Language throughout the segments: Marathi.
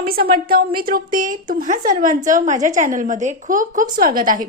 स्वामी समर्थ मी तृप्ती. तुम्हा सर्वांचं माझ्या चॅनलमध्ये खूप खूप स्वागत आहे.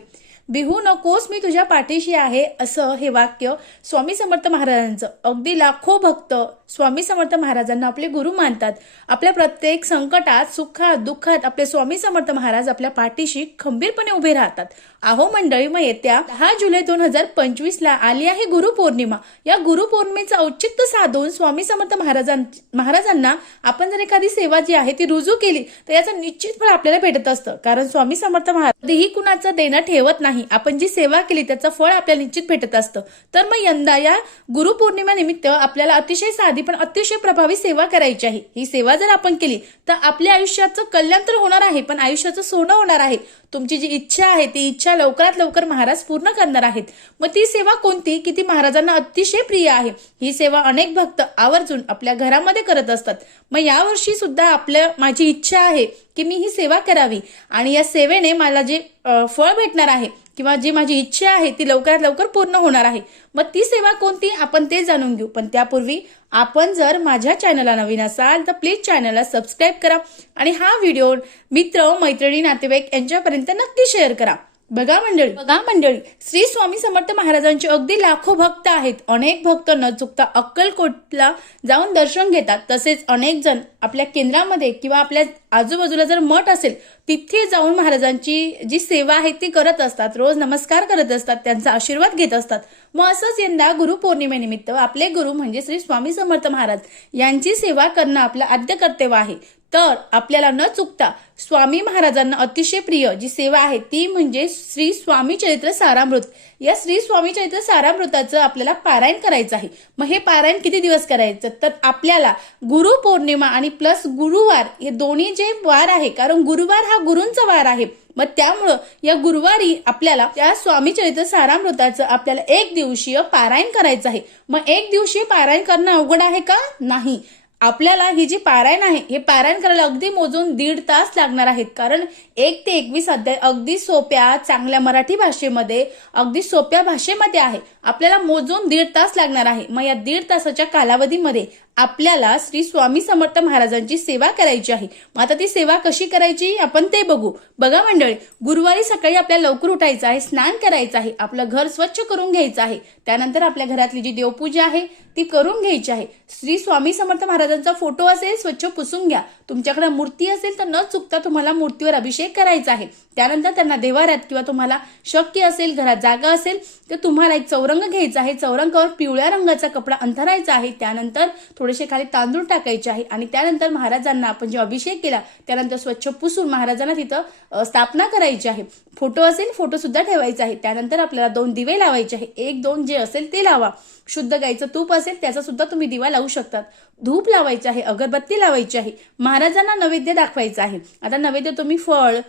बिहू नकोस मी तुझ्या पाठीशी आहे असं हे वाक्य स्वामी समर्थ महाराजांचं. अगदी लाखो भक्त स्वामी समर्थ महाराजांना आपले गुरु मानतात. आपल्या प्रत्येक संकटात सुखात दुःखात आपले स्वामी समर्थ महाराज आपल्या पाठीशी खंबीरपणे उभे राहतात. आहो मंडळी मग येत्या दहा जुलै दोन हजार पंचवीस ला आली आहे गुरुपौर्णिमा. या गुरुपौर्णिमेचं औचित्य साधून स्वामी समर्थ महाराजां महाराजांना आपण जर एखादी सेवा जी आहे ती रुजू केली तर याचं निश्चित फळ आपल्याला भेटत असतं. कारण स्वामी समर्थ महाराज कधीही कुणाचं देणं ठेवत नाही. आपण जी सेवा केली त्याचं फळ आपल्याला निश्चित भेटत असतं. तर मग यंदा या गुरुपौर्णिमेनिमित्त आपल्याला अतिशय साधी पण अतिशय प्रभावी सेवा करायची आहे. ही सेवा जर आपण केली तर आपल्या आयुष्याचं कल्याण तर होणार आहे पण आयुष्याचं सोनं होणार आहे. तुमची जी इच्छा आहे ती इच्छा लवकरात लवकर महाराज पूर्ण करणार आहेत. मग ती सेवा कोणती? की ती महाराजांना अतिशय प्रिय आहे. ही सेवा अनेक भक्त आवर्जून आपल्या घरामध्ये करत असतात. मग यावर्षी सुद्धा आपल्या माझी इच्छा आहे की मी ही सेवा करावी. आणि या सेवेने मला जे फळ भेटणार आहे किंवा जी माझी इच्छा आहे ती लवकरात लवकर पूर्ण होणार आहे. मग ती सेवा कोणती? आपण ते जाणून घेऊ. पण त्यापूर्वी आपण जर माझ्या चॅनलला नवीन असाल तर प्लीज चॅनलला सबस्क्राईब करा आणि हा व्हिडिओ मित्र मैत्रिणी नातेवाईक यांच्यापर्यंत नक्की शेअर करा. बघा मंडळी बघा मंडळी श्री स्वामी समर्थ महाराजांचे अगदी लाखो भक्त आहेत. अनेक भक्त न चुकता अक्कलकोटला जाऊन दर्शन घेतात. तसेच अनेक जण आपल्या केंद्रामध्ये किंवा आपल्या आजूबाजूला जर मठ असेल तिथे जाऊन महाराजांची जी सेवा आहे ती करत असतात. रोज नमस्कार करत असतात त्यांचा आशीर्वाद घेत असतात. मग असंच यंदा गुरुपौर्णिमेनिमित्त आपले गुरु म्हणजे श्री स्वामी समर्थ महाराज यांची सेवा करणं आपलं आद्य कर्तव्य आहे. तर आपल्याला न चुकता स्वामी महाराजांना अतिशय प्रिय जी सेवा आहे ती म्हणजे श्री स्वामी चरित्र सारामृत. या श्री स्वामी चरित्र सारामृताचं आपल्याला पारायण करायचं आहे. मग हे पारायण किती दिवस करायचं? तर आपल्याला गुरु पौर्णिमा आणि प्लस गुरुवार हे दोन्ही जे वार आहे कारण गुरुवार हा गुरूंचा वार आहे. मग त्यामुळं या गुरुवारी आपल्याला त्या स्वामी चरित्र सारामृताचं आपल्याला एक दिवसीय पारायण करायचं आहे. मग एक दिवशीय पारायण करणं अवघड आहे का? नाही. आपल्याला ही जी पारायण आहे हे पारायण करायला अगदी मोजून दीड तास लागणार आहेत. कारण एक ते एकवीस अध्याय अगदी सोप्या चांगल्या मराठी भाषेमध्ये अगदी सोप्या भाषेमध्ये आहे. आपल्याला मोजून दीड तास लागणार आहे. मग या दीड तासाच्या कालावधीमध्ये आपल्याला श्री स्वामी समर्थ महाराजांची सेवा करायची आहे. मग आता ती सेवा कशी करायची? आपण ते बघू. बघा मंडळी गुरुवारी सकाळी आपल्याला लवकर उठायचं आहे स्नान करायचं आहे आपलं घर स्वच्छ करून घ्यायचं आहे. त्यानंतर आपल्या घरातली जी देवपूजा आहे ती करून घ्यायची आहे. श्री स्वामी समर्थ महाराजांचा फोटो असेल स्वच्छ पुसून घ्या. तुमच्याकडे मूर्ती असेल तर न चुकता तुम्हाला मूर्तीवर अभिषेक करायचा आहे. त्यानंतर त्यांना देवाऱ्यात किंवा तुम्हाला शक्य असेल घरात जागा असेल तर तुम्हाला एक चौरंग घ्यायचा आहे. चौरंगावर पिवळ्या रंगाचा कपडा अंथरायचा आहे. त्यानंतर थोडेसे खाली तांदूळ टाकायचे आहे. आणि त्यानंतर महाराजांना आपण जे अभिषेक केला त्यानंतर स्वच्छ पुसून महाराजांना तिथं स्थापना करायची आहे. फोटो असेल फोटो सुद्धा ठेवायचा आहे. त्यानंतर आपल्याला दोन दिवे लावायचे आहे. एक दोन जे असेल ते लावा. शुद्ध गाईचं तूप असेल त्याचा सुद्धा तुम्ही दिवा लावू शकतात. धूप लावायचे आहे अगरबत्ती लावायची आहे. महाराजांना नैवेद्य दाखवायचं आहे. आता नैवेद्य तुम्ही फळ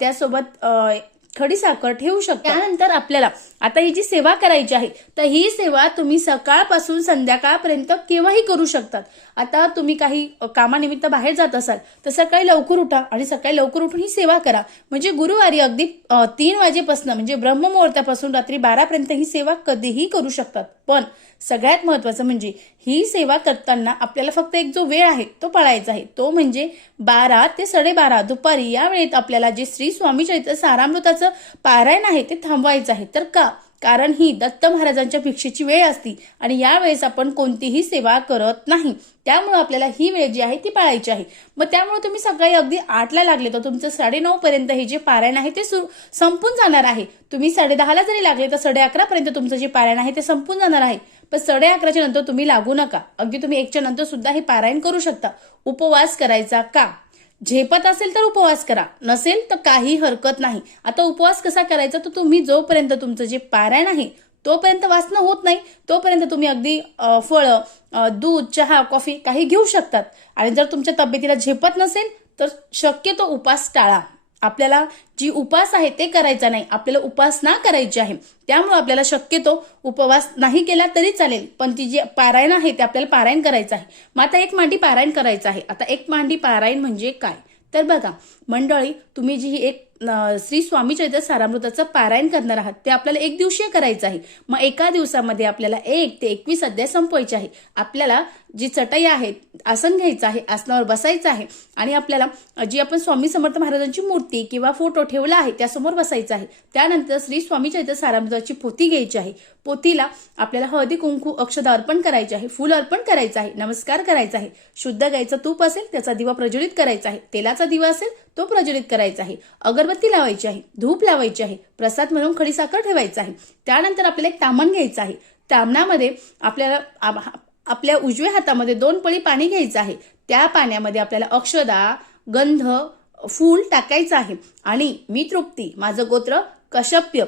त्यासोबत खडी साखर ठेवू शकता. त्यानंतर आपल्याला आता ही जी सेवा करायची आहे तर ही सेवा तुम्ही सकाळपासून संध्याकाळपर्यंत केव्हाही करू शकतात. आता तुम्ही काही कामानिमित्त बाहेर जात असाल तर सकाळी लवकर उठा आणि सकाळी लवकर उठून ही सेवा करा. म्हणजे गुरुवारी अगदी तीन वाजेपासून म्हणजे ब्रह्ममुहूर्तापासून रात्री बारापर्यंत ही सेवा कधीही करू शकतात. पण सगळ्यात महत्वाचं म्हणजे ही सेवा करताना आपल्याला फक्त एक जो वेळ आहे तो पाळायचा आहे. तो म्हणजे बारा ते साडेबारा दुपारी या वेळेत आपल्याला जे श्री स्वामी चरित्र सारामृताचं पारायण आहे ते थांबवायचं आहे. तर का? कारण ही दत्त महाराजांच्या भिक्षेची वेळ असती आणि यावेळेस आपण कोणतीही सेवा करत नाही. त्यामुळे आपल्याला ही वेळ जी आहे ती पाळायची आहे. मग त्यामुळे तुम्ही सकाळी अगदी आठला लागले तर तुमचं साडेनऊ पर्यंत हे जे पारायण आहे ते सु- संपून जाणार आहे. तुम्ही साडे दहाला जरी लागले तर साडे अकरा पर्यंत तुमचं जे पारायण आहे ते संपून जाणार आहे. पण साडे अकराच्या नंतर तुम्ही लागू नका. अगदी तुम्ही एकच्या नंतर सुद्धा हे पारायण करू शकता. उपवास करायचा का? झेपत असेल तर उपवास करा. नसेल तर काही हरकत नाही. आता उपवास कसा करायचा? तर तुम्ही जोपर्यंत तुमचं जे पारायण आहे तोपर्यंत वाचणं होत नाही. तोपर्यंत तुम्ही अगदी फळं दूध चहा कॉफी काही घेऊ शकतात. आणि जर तुमच्या तब्येतीला झेपत नसेल तर शक्यतो उपास टाळा. आपल्याला जी उपास आहे ते करायचा नाही. आपल्याला उपासना करायची आहे. त्यामुळे आपल्याला शक्यतो उपवास नाही केला तरी चालेल. पण ती जी पारायण आहे ते आपल्याला पारायण करायचं आहे. मग आता एक मांडी पारायण करायचं आहे. आता एक मांडी पारायण म्हणजे काय? तर बघा मंडळी तुम्ही जी ही एक श्री स्वामी चैत्र सारामृताचं पारायण करणार आहात. ते आपल्याला एक दिवशीय करायचं आहे. मग एका दिवसामध्ये आपल्याला एक ते एकवीस अध्याय संपवायचे आहे. आपल्याला जी चटई आहे आसन घ्यायचं आहे आसनावर बसायचं आहे आणि आपल्याला जी आपण स्वामी समर्थ महाराजांची मूर्ती किंवा फोटो ठेवला आहे त्यासमोर बसायचं आहे. त्यानंतर श्री स्वामी चैत्र सारामृताची पोथी घ्यायची आहे. पोथीला आपल्याला हळदी कुंकू अक्षदा अर्पण करायचे आहे. फुल अर्पण करायचं आहे. नमस्कार करायचा आहे. शुद्ध गायचं तूप असेल त्याचा दिवा प्रज्वलित करायचा आहे. तेलाचा दिवा असेल तो प्रज्वलित करायचा आहे. अगर अगरबत्ती लावायची आहे धूप लावायची आहे प्रसाद म्हणून खडीसाखर ठेवायचा आहे. त्यानंतर आपल्याला एक तामण घ्यायचं आहे. तामणामध्ये आपल्याला आपल्या उजव्या हातामध्ये दोन पळी पाणी घ्यायचं आहे. त्या पाण्यामध्ये आपल्याला अक्षदा गंध फूल टाकायचं आहे. आणि मी तृप्ती माझं गोत्र कशप्य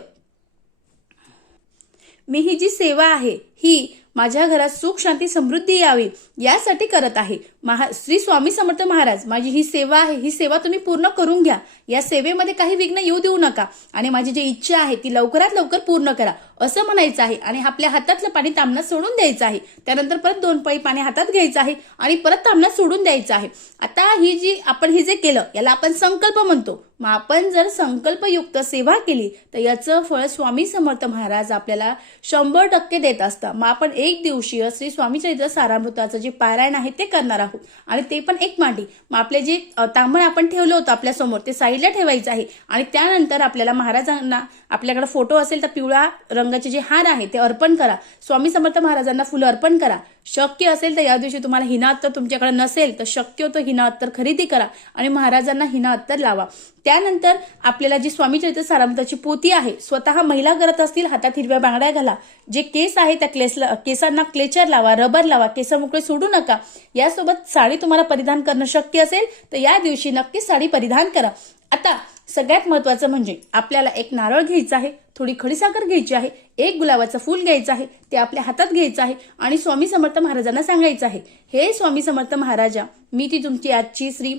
मी ही जी सेवा आहे ही माझ्या घरात सुख शांती समृद्धी यावी यासाठी करत आहे. महा श्री स्वामी समर्थ महाराज माझी ही सेवा आहे ही सेवा तुम्ही पूर्ण करून घ्या. या सेवेमध्ये काही विघ्न येऊ देऊ नका. आणि माझी जी इच्छा आहे ती लवकरात लवकर पूर्ण करा. असं म्हणायचं आहे. आणि आपल्या हातातलं पाणी तांबण्यात सोडून द्यायचं आहे. त्यानंतर परत दोन पळी पाणी हातात घ्यायचं आहे आणि परत तांबण्यात सोडून द्यायचं आहे. आता ही जी आपण हे जे केलं याला आपण संकल्प म्हणतो. मग आपण जर संकल्पयुक्त सेवा केली तर याचं फळ स्वामी समर्थ महाराज आपल्याला शंभर टक्के देत असतात. मग आपण एक दिवशीय श्री स्वामी चरित्र सारामृताचं जे पारायण आहे ते करणार आहोत. आणि ते पण एक मांडी. मग आपले जे तांबड तांबण आपण ठेवलं होतं आपल्यासमोर ते साईडला ठेवायचं आहे. आणि त्यानंतर आपल्याला महाराजांना आपल्याकडे फोटो असेल तर पिवळा रंगाचे जे हार आहे ते अर्पण करा. स्वामी समर्थ महाराजांना फुलं अर्पण करा. शक्य असेल तर या दिवशी तुम्हाला हिना अत्तर तुमच्याकडे नसेल तर शक्यतो हिना अत्तर खरेदी करा आणि महाराजांना हिना अत्तर लावा. त्यानंतर आपल्याला जी स्वामी चरित्र सारामृताची पोती आहे स्वतः महिला करत असतील हातात हिरव्या बांगड्या घाला. जे केस आहे त्या केसला केसांना क्लेचर लावा रबर लावा केस मोकळे सोडू नका. यासोबत साडी तुम्हाला परिधान करणं शक्य असेल तर या दिवशी नक्की साडी परिधान करा. आता सगळ्यात महत्वाचं म्हणजे आपल्याला एक नारळ घ्यायचा आहे. थोडी खडीसाखर घ्यायची आहे एक गुलाबाचं फूल घ्यायचं आहे ते आपल्या हातात घ्यायचं आहे आणि स्वामी समर्थ महाराजांना सांगायचं आहे. हे स्वामी समर्थ महाराजा मी ती तुमची आजची श्री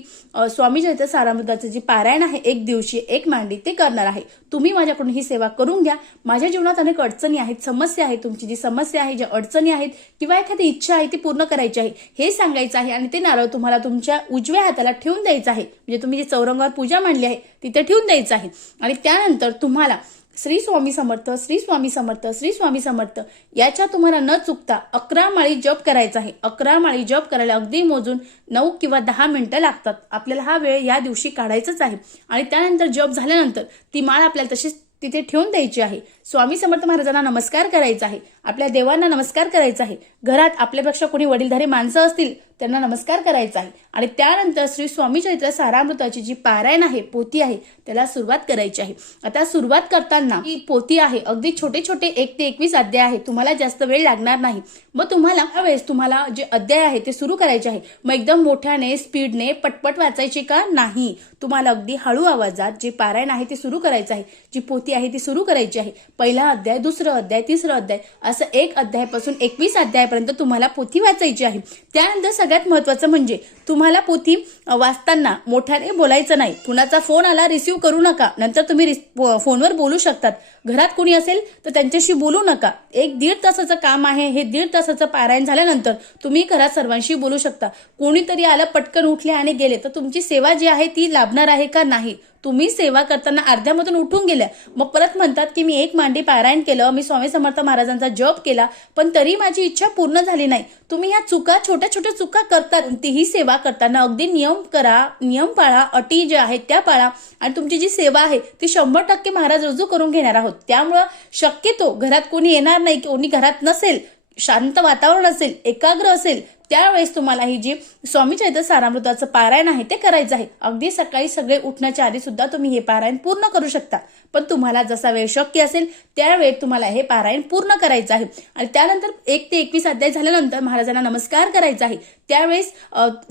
स्वामी चरित्र सारामृताचं जे पारायण आहे एक दिवशी एक मांडी ते करणार आहे. तुम्ही माझ्याकडून ही सेवा करून घ्या. माझ्या जीवनात अनेक अडचणी आहेत समस्या आहेत तुमची जी समस्या आहे ज्या अडचणी आहेत किंवा एखादी इच्छा आहे ती पूर्ण करायची आहे हे सांगायचं आहे आणि ते नारळ तुम्हाला तुमच्या उजव्या हाताला ठेवून द्यायचं आहे. म्हणजे तुम्ही जी चौरंगावर पूजा मांडली आहे तिथे ठेवून द्यायचं आहे. आणि त्यानंतर तुम्हाला श्री स्वामी समर्थ श्री स्वामी समर्थ श्री स्वामी समर्थ. याच्या तुम्हाला न चुकता अकरा माळी जप करायचा आहे. अकरा माळी जप करायला अगदी मोजून नऊ किंवा दहा मिनिटं लागतात. आपल्याला हा वेळ या दिवशी काढायचाच आहे. आणि त्यानंतर जप झाल्यानंतर ती माळ आपल्याला तशीच तिथे ठेवून द्यायची आहे. स्वामी समर्थ महाराजांना नमस्कार करायचा आहे. आपल्या देवांना नमस्कार करायचा आहे. घरात आपल्यापेक्षा कोणी वडीलधारी माणसं असतील त्यांना नमस्कार करायचा आहे. आणि त्यानंतर श्री स्वामी चरित्र सारामृताची जी पारायण आहे पोती आहे त्याला सुरुवात करायची आहे. आता सुरुवात करताना ही पोती आहे. अगदी छोटे छोटे एक ते एकवीस अध्याय आहे. तुम्हाला जास्त वेळ लागणार नाही. मग तुम्हाला त्यावेळेस तुम्हाला जे अध्याय आहे ते सुरू करायचे आहे. मग एकदम मोठ्याने स्पीडने पटपट वाचायची का नाही? तुम्हाला अगदी हळू आवाजात जे पारायण आहे ते सुरू करायचं आहे. जी पोती आहे ती सुरू करायची आहे. पहिला अध्याय दुसरं अध्याय तिसरं अध्याय असं एक अध्यायापासून एकवीस अध्यायापर्यंत तुम्हाला पोथी वाचायची आहे. त्यानंतर सगळ्यात महत्वाचं म्हणजे तुम्हाला पोथी वाचताना मोठ्याने बोलायचं नाही. कुणाचा फोन आला रिसिव्ह करू नका. नंतर तुम्ही रिस- फोनवर बोलू शकतात. घरात कोणी असेल तर त्यांच्याशी बोलू नका. एक दीड तासाचं काम आहे. हे दीड तासाचं पारायण झाल्यानंतर तुम्ही घरात सर्वांशी बोलू शकता. कोणीतरी आलं पटकन उठले आणि गेले. तर तुमची सेवा जी आहे ती लाभणार आहे का नाही? तुम्ही सेवा करताना अर्ध्यामधून उठून गेल्या. मग परत म्हणतात की मी एक मांडी पारायण केलं मी स्वामी समर्थ महाराजांचा जप केला पण तरी माझी इच्छा पूर्ण झाली नाही. तुम्ही ह्या चुका छोट्या छोट्या चुका करतात तीही सेवा करताना अगदी नियम करा नियम पाळा अटी ज्या आहेत त्या पाळा आणि तुमची जी सेवा आहे ती शंभर टक्के महाराज रुजू करून घेणार आहोत. त्यामुळं शक्यतो घरात कोणी येणार नाही कोणी घरात नसेल शांत वातावरण असेल एकाग्र असेल त्यावेळेस तुम्हाला ही जी स्वामी चैत्र सारामृताचं पारायण आहे ते करायचं आहे. अगदी सकाळी सगळे उठण्याच्या आधी सुद्धा तुम्ही हे पारायण पूर्ण करू शकता. पण तुम्हाला जसा वेळ शक्य असेल त्यावेळेत तुम्हाला हे पारायण पूर्ण करायचं आहे. आणि त्यानंतर एक ते एकवीस अध्याय झाल्यानंतर महाराजांना नमस्कार करायचा आहे. त्यावेळेस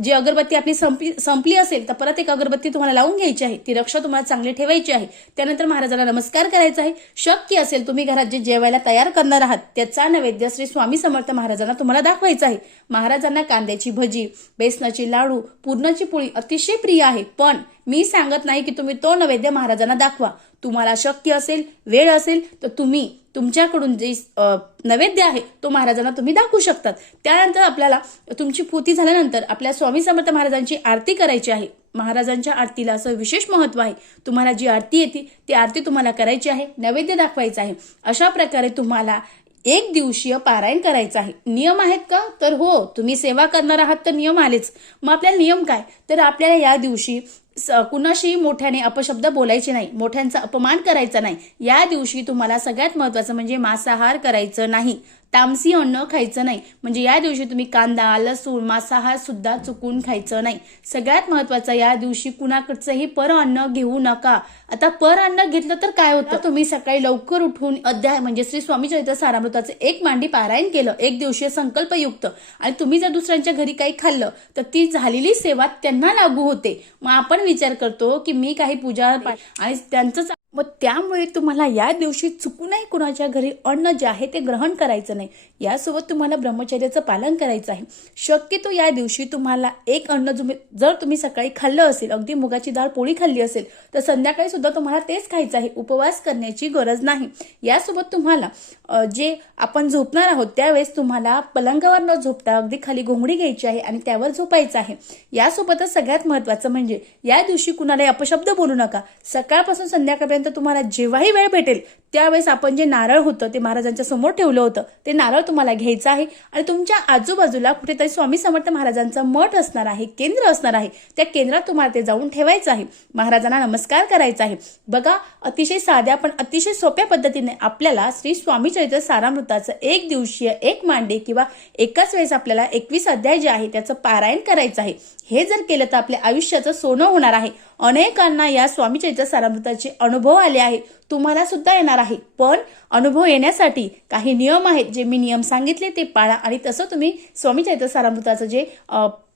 जी अगरबत्ती आपली संपली संपली असेल तर परत एक अगरबत्ती तुम्हाला लावून घ्यायची आहे. ती रक्षा तुम्हाला चांगली ठेवायची आहे. त्यानंतर महाराजांना नमस्कार करायचा आहे. शक्य असेल तुम्ही घरात जे जेवायला तयार करणार आहात त्याचा नैवेद्य श्री स्वामी समर्थ महाराजांना तुम्हाला दाखवायचा आहे. महाराजांना कांद्याची भजी बेसनाची लाडू पूर्णाची पोळी अतिशय प्रिय आहे. पण मी सांगत नाही की तुम्ही तो नैवेद्य महाराजांना दाखवा. तुम्हाला शक्य असेल वेळ असेल तर तुम्ही तुमच्याकडून जे नैवेद्य आहे तो महाराजांना तुम्ही दाखवू शकतात. त्यानंतर आपल्याला तुमची पोथी झाल्यानंतर आपल्या स्वामी समर्थ महाराजांची आरती करायची आहे. महाराजांच्या आरतीला असं विशेष महत्त्व आहे. तुम्हाला जी आरती येते ती आरती तुम्हाला करायची आहे नैवेद्य दाखवायचं आहे. अशा प्रकारे तुम्हाला एक दिवसीय पारायण करायचं आहे. नियम आहेत का? तर हो तुम्ही सेवा करणार आहात तर नियम आलेच. मग आपल्याला नियम काय? तर आपल्याला या दिवशी कुणाशी मोठ्याने अपशब्द बोलायचे नाही मोठ्यांचा अपमान करायचा नाही. या दिवशी तुम्हाला सगळ्यात महत्वाचं म्हणजे मांसाहार करायचं नाही. तामसी अन्न खायचं नाही. म्हणजे या दिवशी तुम्ही कांदा लसूण मांसाहार सुद्धा चुकून खायचं नाही. सगळ्यात महत्वाचं या दिवशी कुणाकडचंही पर अन्न घेऊ नका. आता पर अन्न घेतलं तर काय होतं? तुम्ही सकाळी लवकर उठून अध्याय म्हणजे श्री स्वामी चरित्र सारामृताचं एक मांडी पारायण केलं एक दिवशीय संकल्पयुक्त. आणि तुम्ही जर दुसऱ्यांच्या घरी काही खाल्लं तर ती झालेली सेवा त्यांना लागू होते. मग आपण विचार करतो की मी काही पूजा आणि त्यांचंच मग त्यामुळे तुम्हाला या दिवशी चुकूनही कुणाच्या घरी अन्न जे आहे ते ग्रहण करायचं नाही. यासोबत तुम्हाला ब्रह्मचर्याचं पालन करायचं आहे. शक्यतो या दिवशी तुम्हाला एक अन्न तुम्ही जर तुम्ही सकाळी खाल्लं असेल अगदी मुगाची डाळ पोळी खाल्ली असेल तर संध्याकाळी सुद्धा तुम्हाला तेच खायचं आहे. उपवास करण्याची गरज नाही. यासोबत तुम्हाला जे आपण झोपणार आहोत त्यावेळेस तुम्हाला पलंगावर न झोपता अगदी खाली घोंगडी घ्यायची आहे आणि त्यावर झोपायचं आहे. यासोबतच सगळ्यात महत्वाचं म्हणजे या दिवशी कुणालाही अपशब्द बोलू नका. सकाळपासून संध्याकाळपर्यंत तुम्हाला जेव्हाही वेळ भेटेल त्यावेळेस आपण जे नारळ होतं ते महाराजांच्या समोर ठेवलं होतं ते नारळ तुम्हाला घ्यायचं आहे. आणि तुमच्या आजूबाजूला कुठेतरी स्वामी समर्थ महाराजांचा मठ असणार आहे केंद्र असणार आहे त्या केंद्रात तुम्हाला ते जाऊन ठेवायचं आहे. महाराजांना नमस्कार करायचा आहे. बघा अतिशय साध्या पण अतिशय सोप्या पद्धतीने आपल्याला श्री स्वामी चरित्र सारामृताचं एक दिवसीय एक मांडे किंवा एकाच वेळेस आपल्याला एकवीस अध्याय जे आहे त्याचं पारायण करायचं आहे. हे जर केलं तर आपल्या आयुष्याचं सोनं होणार आहे. अनेकांना या स्वामी चरित्र सारामृताचे अनुभव आले आहे तुम्हाला सुद्धा येणार आहे. पण अनुभव येण्यासाठी काही नियम आहेत जे मी नियम सांगितले ते पाळा आणि तसं तुम्ही स्वामी चरित्र सारामृताचं जे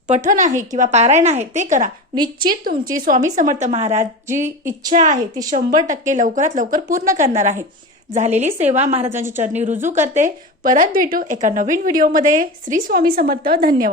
पठन आहे किंवा पारायण आहे ते करा. निश्चित तुमची स्वामी समर्थ महाराज जी इच्छा आहे ती शंभर टक्के लवकरात लवकर पूर्ण करणार आहे. झालेली सेवा महाराजांच्या चरणी रुजू करते. परत भेटू एका नवीन व्हिडिओमध्ये. श्री स्वामी समर्थ धन्यवाद.